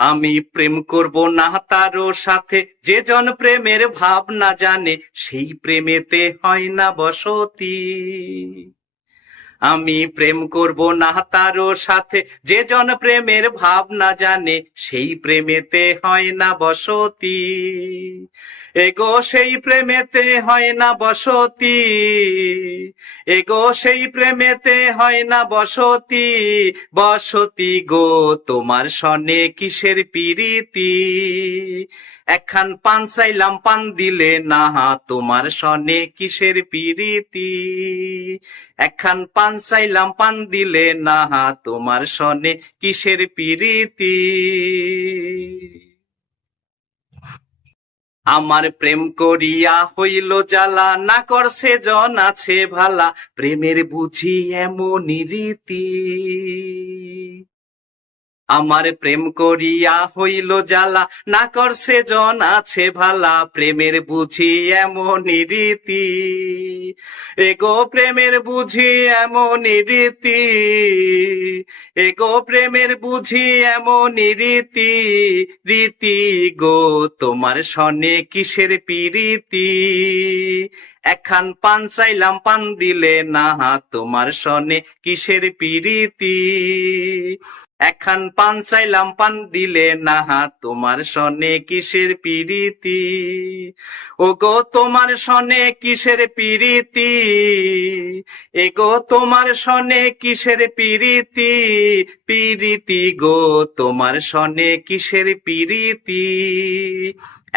আমি প্রেম করব না তারও সাথে, যে জন প্রেমের ভাব না জানে, সেই প্রেমেতে হয় না বসতি। আমি প্রেম করব না তারও সাথে, যে জন প্রেমের ভাব না জানে, সেই প্রেমেতে হয় না বসতি। এগো সেই প্রেমেতে হয় না বসতি, এগো সেই প্রেমেতে হয় না বসতি। বসতি গো তোমার সনে কিসের পিরিতি, একখান পান চাইলাম পান দিলে না, তোমার সনে কিসের পিরিতি। একখান পান চাইলাম পান দিলে না, তোমার সনে কিসের পিরিতি। আমার প্রেম করিয়া হইল জ্বালা, না করছে জন আছে ভালা, প্রেমের বুঝি এমনই রীতি। আমার প্রেম করিয়া হইল জ্বালা, না করছে জন আছে ভালা, প্রেমের বুঝি এমনই রীতি। এগো প্রেমের বুঝি এমনই রীতি, এগো প্রেমের বুঝি এমনই রীতি। রীতি গো তোমার সনে কিসের পিরিতি, একখান পান চাইলাম পান দিলে না, তোমার সনে কিসের পিরিতি। একখান পান চাইলাম পান দিলে না, তোমার সনে কিসের পিরিতি। ও গো তোমার সনে কিসের পিরিতি, এগো তোমার সনে কিসের পিরিতি। পিরিতি গো তোমার সনে কিসের পিরিতি।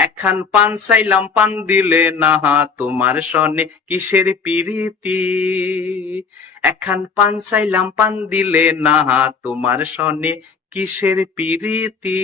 একখান পান চাইলাম পান দিলে না, তোমার সনে কিসের পিরিতি। একখান পান চাইলাম পান দিলে না, তোমার সনে কিসের পিরিতি।